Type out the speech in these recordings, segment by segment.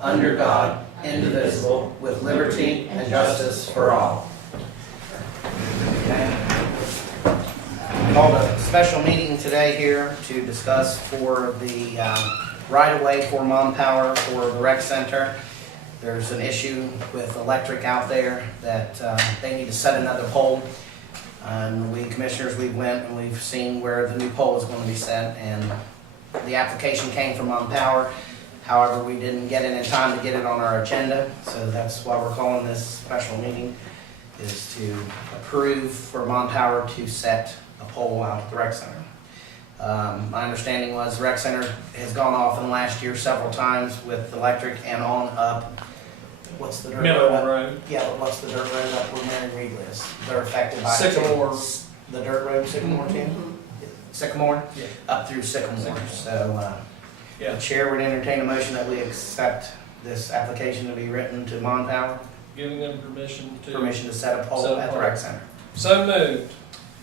under God, indivisible, with liberty and justice for all. Okay. Called a special meeting today here to discuss for the right-of-way for Mom Power for the rec center. There's an issue with electric out there that they need to set another pole. We commissioners, we went and we've seen where the new pole is going to be set, and the application came from Mom Power. However, we didn't get it in time to get it on our agenda, so that's why we're calling this special meeting, is to approve for Mom Power to set a pole out at the rec center. My understanding was the rec center has gone off in the last year several times with electric and on up. What's the dirt Miller road? Road. Yeah, but what's the dirt road up where Mary Reed lives? They're affected by Sycamore. The dirt road, Sycamore too? Sycamore? Yeah. Up through Sycamore. So Yeah. the chair would entertain a motion that we accept this application to be written to Mon Power. Giving them permission Permission to set a pole Set a at the pole. rec center. So moved.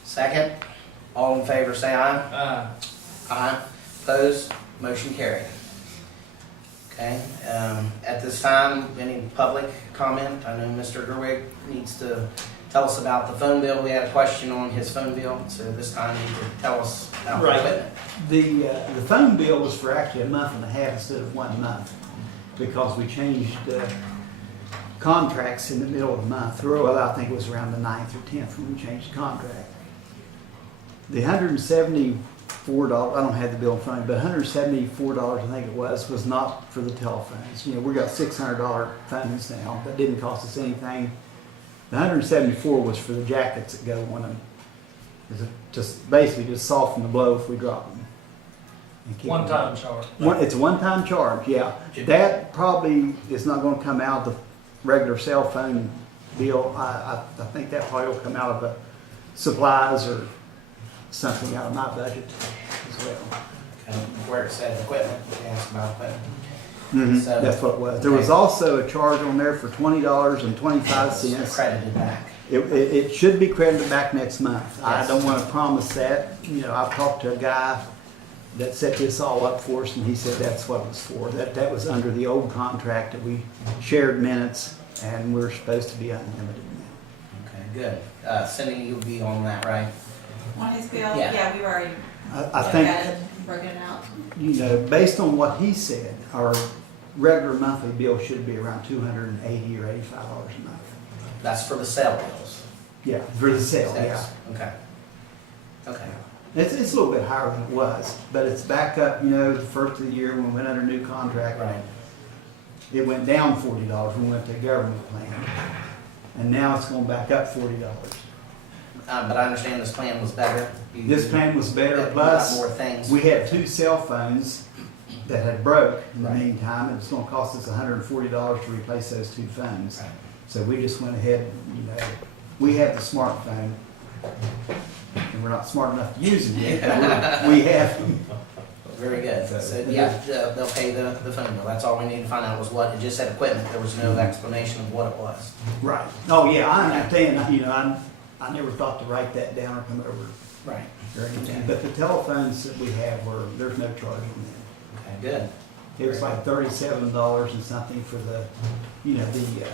Second, all in favor say aye. Aye. Aye. Opposed? Motion carried. Okay, at this time, any public comment? I know Mr. Gerwig needs to tell us about the phone bill. We had a question on his phone bill, so this time he could tell us about Right. equipment. The phone bill was for actually a month and a half instead of 1 month, because we changed contracts in the middle of the month. Well, I think it was around the 9th or 10th when we changed the contract. The $174, I don't have the bill in front of me, but $174 I think it was not for the telephones. You know, we got $600 phones now, that didn't cost us anything. The $174 was for the jackets that go on them. It's just basically just soften the blow if we drop them. And keep them One-time charge. It's a one-time charge, yeah. That probably is not going to come out of the regular cell phone bill. I think that probably will come out of the supplies or something out of my budget as well. Where it said equipment, we asked about equipment. So- That's what it was. There was also a charge on there for $20.25. It's credited back. It should be credited back next month. I Yes. don't want to promise that. You know, I've talked to a guy that set this all up for us, and he said that's what it was for. That was under the old contract that we shared minutes, and we're supposed to be unlimited now. Okay, good. Cindy, you'll be on that, right? On his bill? Yeah. Yeah, we've already I think, got it broken out. you know, based on what he said, our regular monthly bill should be around $280 or $85 a month. That's for the sale bills. Yeah, for the sale, yeah. Sales. Okay. Okay. It's a little bit higher than it was, but it's back up, you know, the first of the year when we went under new contract. Right. It went down $40 when we went to government plan. And now it's going back up $40. But I understand this plan was better. This plan was better, You got plus more things. we had 2 cell phones that had broke in the Right. meantime. It was going to cost us $140 to replace those 2 phones. Right. So we just went ahead, you know, we have the smartphone. And we're not smart enough to use it yet, but we have them. Very good. So, yeah, they'll pay the phone bill. That's all we need to find out was what, it just said equipment. There was no explanation of what it was. Right. Oh, yeah, I understand, you know, I never thought to write that down or come over Right. or anything. But the telephones that we have there's no charge on them. Okay, good. It was like $37 and something for the, you know, the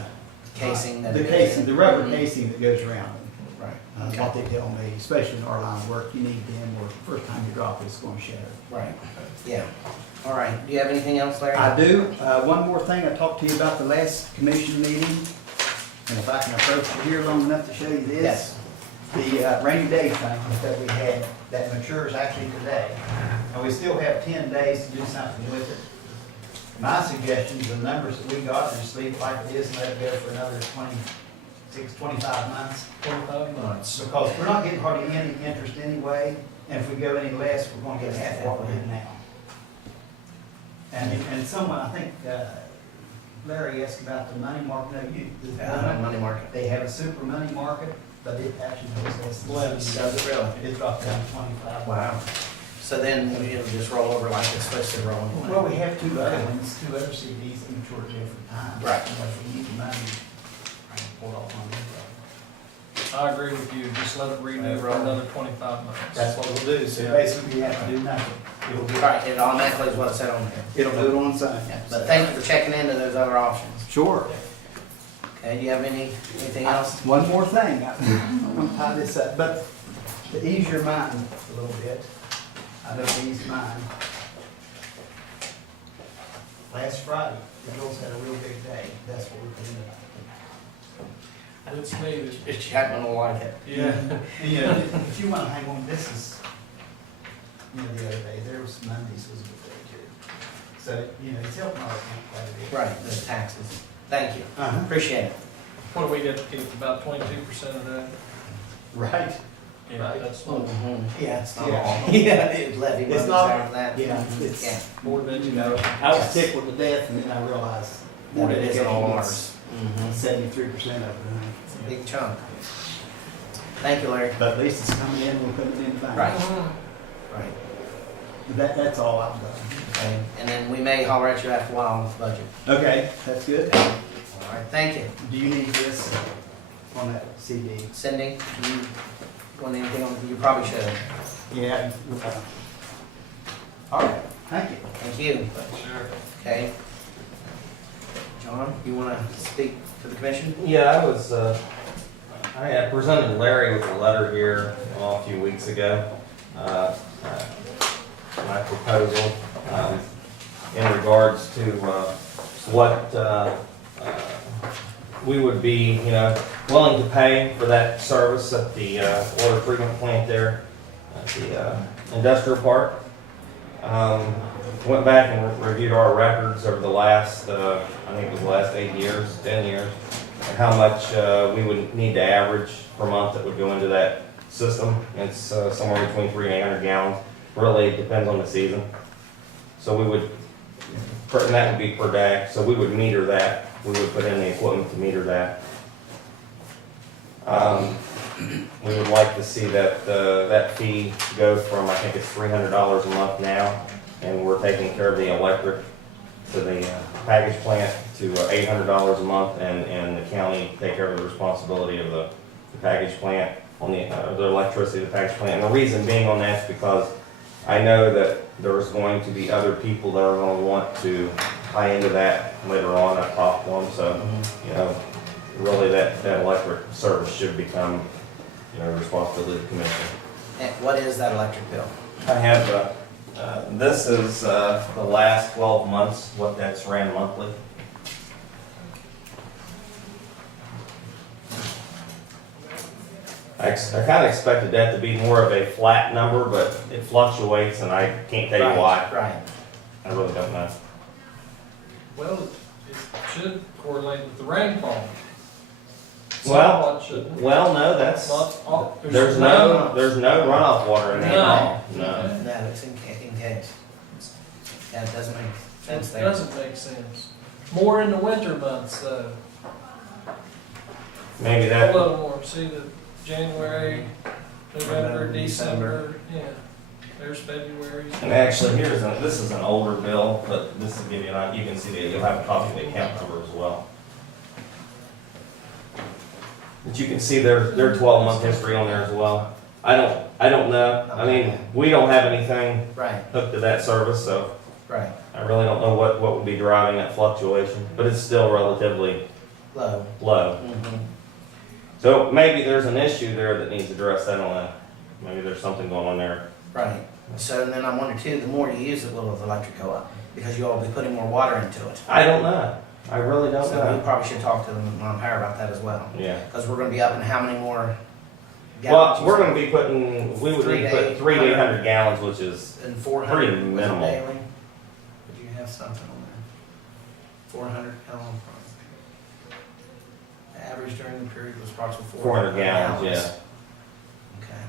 Casing that the it goes casing, in. the rubber Mhm. casing that goes around them. Right. What they tell me, especially in our line of work, you need them, or first time you drop it, it's going to shatter. Right. Yeah. All right. Do you have anything else, Larry? I do. One more thing, I talked to you about the last commission meeting, and if I can approach it here long enough to show you this. Yes. The rainy day fund that we had, that matures actually today. And we still have 10 days to do something with it. My suggestion is the numbers that we got, just leave it like it is and let it go for another 26, 25 months. 25 months. Because we're not getting hardly any interest anyway, and if we go any less, we're gonna get half what we're getting now. And someone, I think, Larry asked about the money market. No, Money market. they have a super money market, but it actually goes less. Does it really? It dropped down to 25. Wow. So then it'll just roll over like it's supposed to roll. Well, we have 2 other ones, 2 other CDs that mature at different times. Right. And if we need the money, pull it off on them. I agree with you. Just let it renew for another 25 months. That's what we'll do, so basically we have to do nothing. It'll be, Right, it automatically is what it said on there. it'll do it on its own. Yeah, but thank you for checking into those other options. Sure. Okay, do you have anything else? One more thing, I'm gonna tie this up, but to ease your mind a little bit, I know it eased mine. Last Friday, the girls had a real big day, that's what we put in it. It's needed. It's Jack gonna like it. Yeah. You know, if you wanna hang on, this is, you know, the other day, there was Mondays was a good day too. So, you know, it's helping our account quite a bit. Right, the taxes. Thank you. Uh-huh. Appreciate it. What do we get to keep, about 22% of that? Right. Yeah, that's not Yeah, it's not Yeah. all. Yeah, it levy It's money's not- after that. Yeah, Yeah, it's, more than you you know, know. I was tickled to death and then I realized. that it isn't all ours. 73% of it, It's a big chunk. Thank you, Larry. but at least it's coming in, we're putting it in the bank. Right. Right. That's all I've done. Okay, and then we may holler at you after a while on the budget. Okay, that's good. All right, thank you. Do you need this on that CD? Cindy, do you want anything on, you probably should. Yeah. All right, thank you. Thank you. Sure. Okay. John, you want to speak to the commission? Yeah, I had presented Larry with a letter here a few weeks ago. My proposal in regards to what we would be, willing to pay for that service at the water treatment plant there at the industrial park. Went back and reviewed our records over the last, I think it was the last 8 years, 10 years, and how much we would need to average per month that would go into that system. It's somewhere between 300 and 800 gallons. Really, it depends on the season. So we would, and that would be per day, so we would meter that. We would put in the equipment to meter that. We would like to see that, that fee go from, I think it's $300 a month now, and we're taking care of the electric to the package plant to $800 a month, and the county take care of the responsibility of the package plant on the electricity of the package plant. And the reason being on that is because I know that there's going to be other people that are going to want to tie into that later on. I've talked to them, so, really that electric service should become, responsibility of the commission. And what is that electric bill? I have, this is the last 12 months, what that's ran monthly. I kind of expected that to be more of a flat number, but it fluctuates and I can't tell you why. Right. I really don't know. Well, it should correlate with the rainfall. Well, Somewhat, shouldn't it? Well, no, that's, Not all- there's no runoff water in there at all. No. No. No, it's in case. Yeah, it doesn't make sense It there. doesn't make sense. More in the winter months, though. Maybe A that, little more. See the January, November, December, yeah. There's February. and actually this is an older bill, but this will give you you can see that you'll have a copy of the account number as well. But you can see their 12-month history on there as well. I don't know. I mean, we don't have anything Right, hooked to that service, so right. I really don't know what would be driving that fluctuation, but it's still relatively Low. low. Mhm. So maybe there's an issue there that needs addressed. I don't know. Maybe there's something going on there. Right. So then I wonder too, the more you use it, will the electric go up? Because you'll be putting more water into it. I don't know. I really don't So we know. probably should talk to the Mom Power about that as well. Yeah. Because we're gonna be up in how many more Well, gallons? we're going to be putting, we would need to put 3 to 800 gallons, which is, And 400 pretty was it minimal. daily? Did you have something on there? 400 gallon. The average during the period was approximately 400 gallons, yeah. Okay.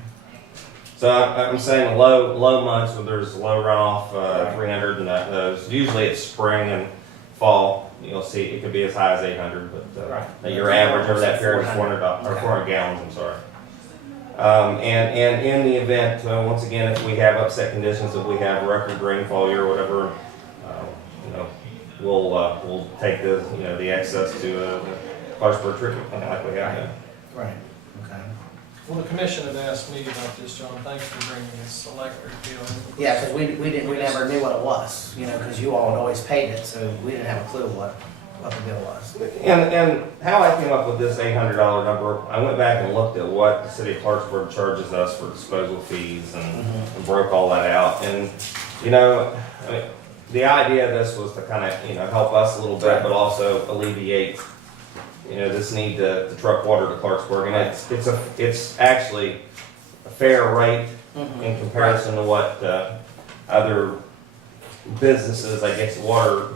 So I'm saying low months where there's low runoff, Right. 300 and those. Usually it's spring and fall. You'll see it could be as high as 800, but Right. your average over that period is 400, or Okay. 400 gallons, I'm sorry. And in the event, once again, if we have upset conditions, if we have record rainfall year or whatever, we'll take the excess to the Clarksburg treatment plant like we have now. Right, okay. Well, the commission had asked me about this, John, thanks for bringing this electric deal. Yeah, because we never knew what it was, you know, because you all had always paid it, so we didn't have a clue what the bill was. And how I came up with this $800 number, I went back and looked at what the city of Clarksburg charges us for disposal fees and broke all that out. And, you know, I mean, the idea of this was to kind of, you know, help us a little bit, but also alleviate, you know, this need to truck water to Clarksburg. And it's actually a fair rate in comparison to what other businesses, I guess, water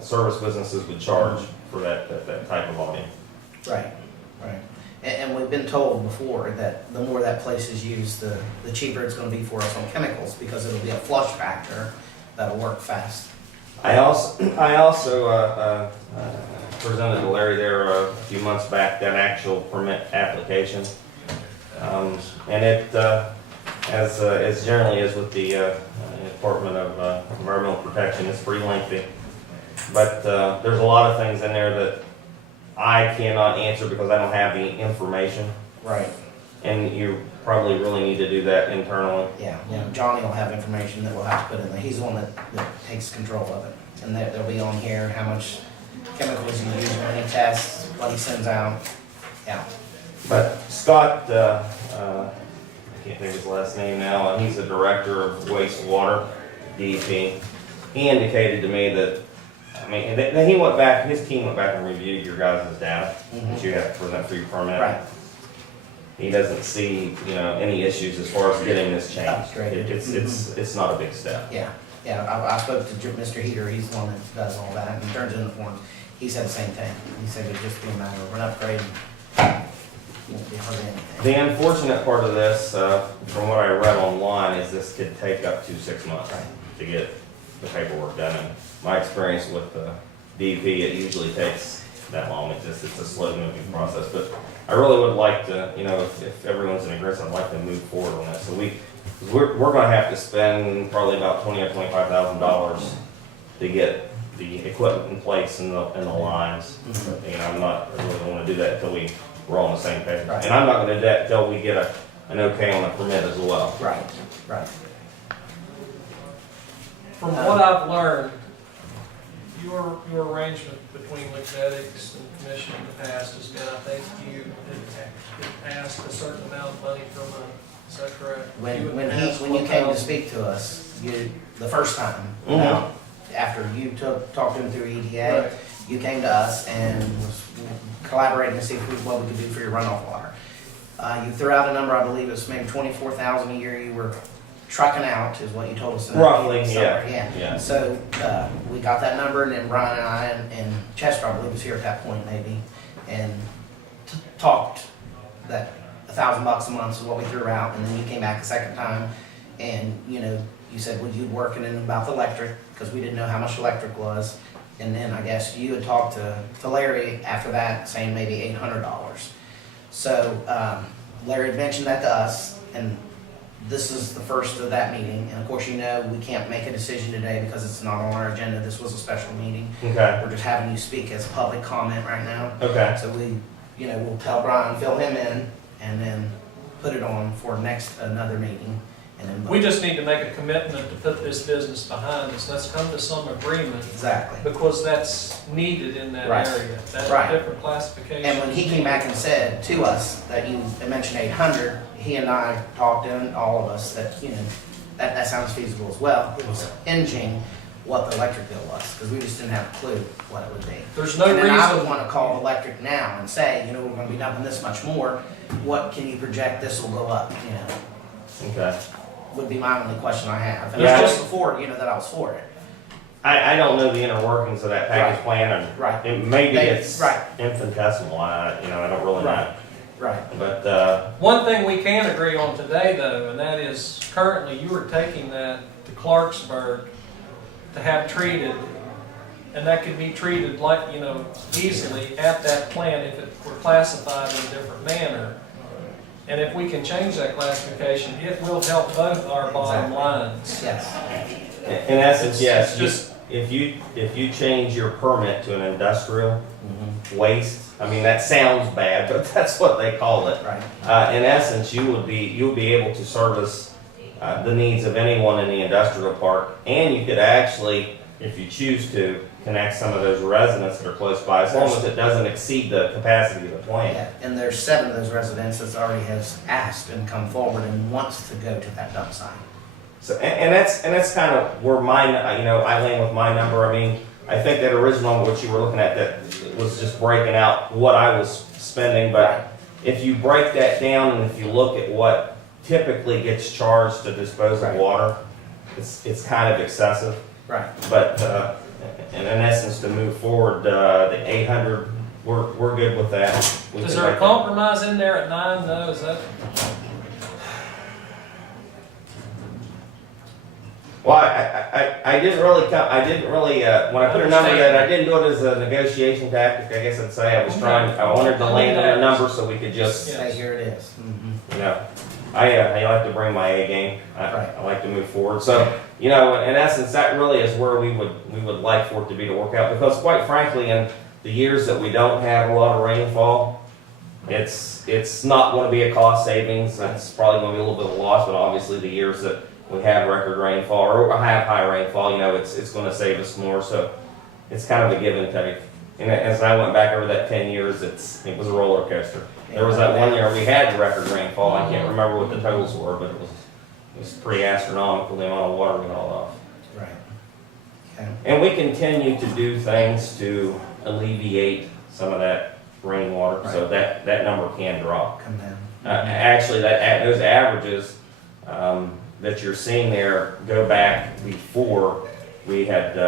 service businesses would charge for that type of volume. Right, right. And we've been told before that the more that place is used, the cheaper it's gonna be for us on chemicals, because it'll be a flush factor that'll work fast. I also presented to Larry there a few months back that actual permit application. And it, as generally is with the Department of Environmental Protection, it's pretty lengthy. But there's a lot of things in there that I cannot answer because I don't have the information. Right. And you probably really need to do that internally. Yeah, Johnny will have information that we'll have to put in there. He's the one that takes control of it. And they'll be on here, how much chemicals he uses when he tests, what he sends out. Yeah. But Scott, I can't think of his last name now, and he's the director of wastewater, DEP. He indicated to me that, I mean, then he went back, his team went back and reviewed your guys' data that you have to present for your permit. Right. He doesn't see, you know, any issues as far as getting this changed. Upgraded. It's not a big step. Yeah, I spoke to Mr. Heater, he's the one that does all that and turns in the forms. He said the same thing. He said it'd just be a matter of an upgrade. Won't be hardly anything. The unfortunate part of this, from what I read online, is this could take up to 6 months to get the paperwork done. And my experience with the DEP, it usually takes that long. It's a slow moving process. But I really would like to, you know, if everyone's in agreement, I'd like to move forward on that. So we're going to have to spend probably about $20,000 or $25,000 to get the equipment in place and the lines. You know, I really don't want to do that until we're all on the same page. Right. And I'm not going to do that until we get an okay on the permit as well. Right. From what I've learned, your arrangement between Lignetics and the commission in the past has been, I think you had asked a certain amount of money per month. Is that correct? When you came to speak to us, the first time, after you talked to him through EDA, Right. you came to us and was collaborating to see what we could do for your runoff water. You threw out a number, I believe it was maybe $24,000 a year you were trucking out, is what you told us. Roughly, yeah. So we got that number, and then Brian and I and Chester, I believe, was here at that point maybe, and talked that $1,000 a month is what we threw out, and then you came back a second time, and you said, well, you'd working in about the electric, because we didn't know how much electric was, and then I guess you had talked to Larry after that, saying maybe $800. So Larry had mentioned that to us, and this is the first of that meeting, and of course, we can't make a decision today because it's not on our agenda. This was a special meeting. Okay. We're just having you speak as public comment right now. Okay. So we'll tell Brian, fill him in, and then put it on for another meeting, and then. We just need to make a commitment to put this business behind us. Let's come to some agreement, Exactly. because that's needed in that Right. area. That Right. different classification. And when he came back and said to us that you had mentioned 800, he and I talked to all of us that, that sounds feasible as well. It was hinging what the electric bill was, because we just didn't have a clue what it would be. There's no And then I would reason. want to call electric now and say, we're going to be dumping this much more. What can you project this will go up, Okay. would be my only question I have. And Yeah. it was just before, that I was for it. I don't know the inner workings of that package plan, and Right. maybe They- it's right. infinitesimal. I don't really know. Right. Right. But One thing we can agree on today, though, and that is currently you are taking that to Clarksburg to have treated, and that could be treated like, easily at that plant if it were classified in a different manner. And if we can change that classification, it will help both our bottom Exactly. lines. Yes. in essence, yes. It's just if you change your permit to an industrial waste, I mean, that sounds bad, but that's what they call it. Right. In essence, you would be able to service the needs of anyone in the industrial park, and you could actually, if you choose to, connect some of those residents that are close by, as long as it doesn't exceed the capacity of the plant. Yeah, and there's 7 of those residents that already has asked and come forward and wants to go to that dump site. So, and that's kind of where I land with my number. I mean, I think that original what you were looking at, that was just breaking out what I was spending, but if you break that down and if you look at what typically gets charged to dispose of water, it's kind of excessive. Right. But in essence, to move forward, the 800, we're good with that. Is there a compromise in there at 9 though? Is that? Well, I didn't really when I put a number that, I didn't do it as a negotiation tactic, I guess I'd say. I wanted to land on a number so we could just, Say, here it is. you know, I like to bring my A game. I like to move forward. So, you know, in essence, that really is where we would like for it to be to work out, because quite frankly, in the years that we don't have a lot of rainfall, it's not going to be a cost savings. It's probably going to be a little bit of a loss, but obviously the years that we have record rainfall or have high rainfall, you know, it's going to save us more. So it's kind of a give and take. And as I went back over that 10 years, it was a roller coaster. There was that one year we had record rainfall. I can't remember what the totals were, but it was pretty astronomical, the amount of water we hauled off. Right. Okay. And we continue to do things to alleviate some of that rainwater, so that number can drop. Come down. Actually, those averages that you're seeing there go back before we had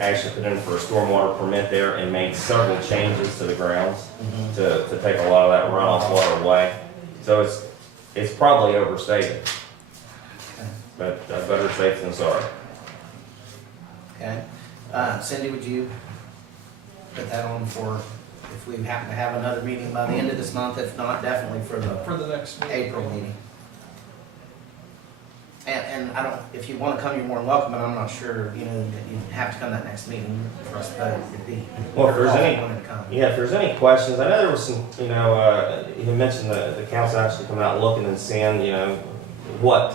actually put in for a stormwater permit there and made several changes to the grounds to take a lot of that runoff water away. So it's probably overstated, but better safe than sorry. Okay. Cindy, would you put that on for, if we happen to have another meeting by the end of this month, if not, definitely for the next meeting. April meeting? And I don't, if you want to come, you're more than welcome, but I'm not sure, you know, that you have to come that next meeting for us to vote. It'd be. Well, if there's any, wanted to come. if there's any questions, I know there was some, you know, you mentioned the council actually coming out looking and seeing, you know, what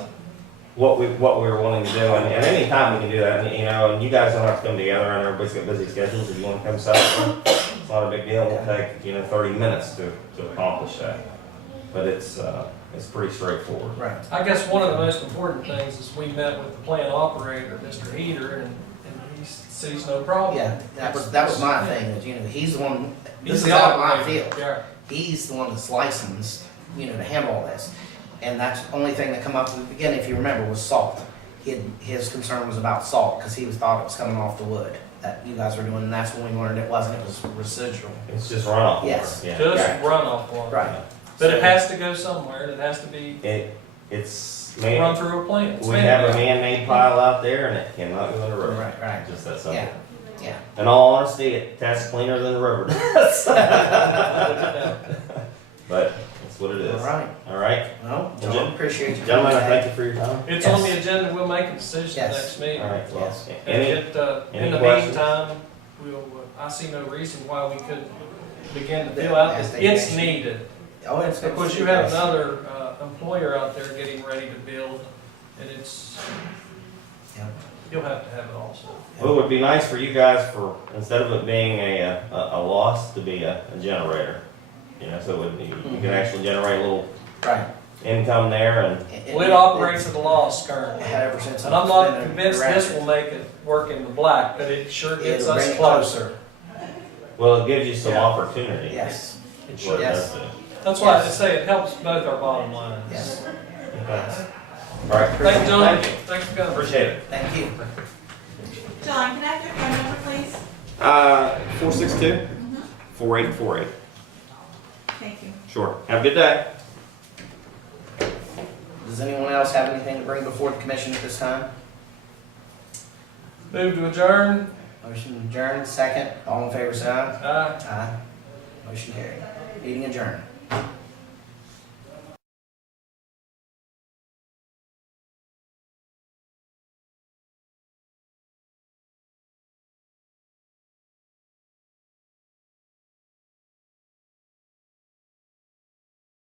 we were wanting to do, and any time we can do that, and, you know, and you guys don't have to come together, and everybody's got busy schedules. If you want to come south, it's not a big deal. We'll take, you know, 30 minutes to accomplish that, but it's pretty straightforward. Right. I guess one of the most important things is we met with the plant operator, Mr. Heater, and he sees no problem. Yeah, that was my thing, is, you know, he's the one, this He's is the out of my operator. field. Yeah. He's the one that's licensed, you know, to handle all this. And that's the only thing that come up in the beginning, if you remember, was salt. His concern was about salt, because he thought it was coming off the wood that you guys were doing, and that's when we learned it wasn't, it was residual. It's just runoff water. Yes. Yeah. Just Right. runoff water. Right. But it has to go somewhere, and it has to be It's run through a plant. It's we have a man-made. man-made pile out there, and it cannot go in the river. Right. Just that simple. Yeah, yeah. In all honesty, it tastes cleaner than the river does. But that's what it is. All right. All right. Well, John, appreciate you. Gentlemen, I coming thank today. you for your time. It's Yes. on the agenda, we'll make a decision Yes. next meeting. All right. Well, Yes. And any in the questions? meantime, I see no reason why we couldn't begin to fill out this. It's needed. Oh, it's. Because you have another employer out there getting ready to build, and Yeah. you'll have to have it also. Well, it would be nice for you guys for, instead of it being a loss, to be a generator. You know, so you can actually generate a little Right. income there, and Well, it operates at a loss currently. Ever since. And I'm not convinced this will make it work in the black, but it sure gets It'll bring us it closer. well, it gives you some Yeah. opportunity. Yes, It Is sure what it Yes. does do. That's why I Yes. say it helps both our bottom lines. yes. Okay. All right. Thank you, John. Thank you. Thanks for coming. Appreciate it. Thank you. John, can I have your phone number, please? 462 4848. Thank you. Sure. Have a good day. Does anyone else have anything to bring before the commission at this time? Move to adjourn. Motion adjourned, second. All in favor, say aye. Aye. Aye. Motion carried. Meeting adjourned.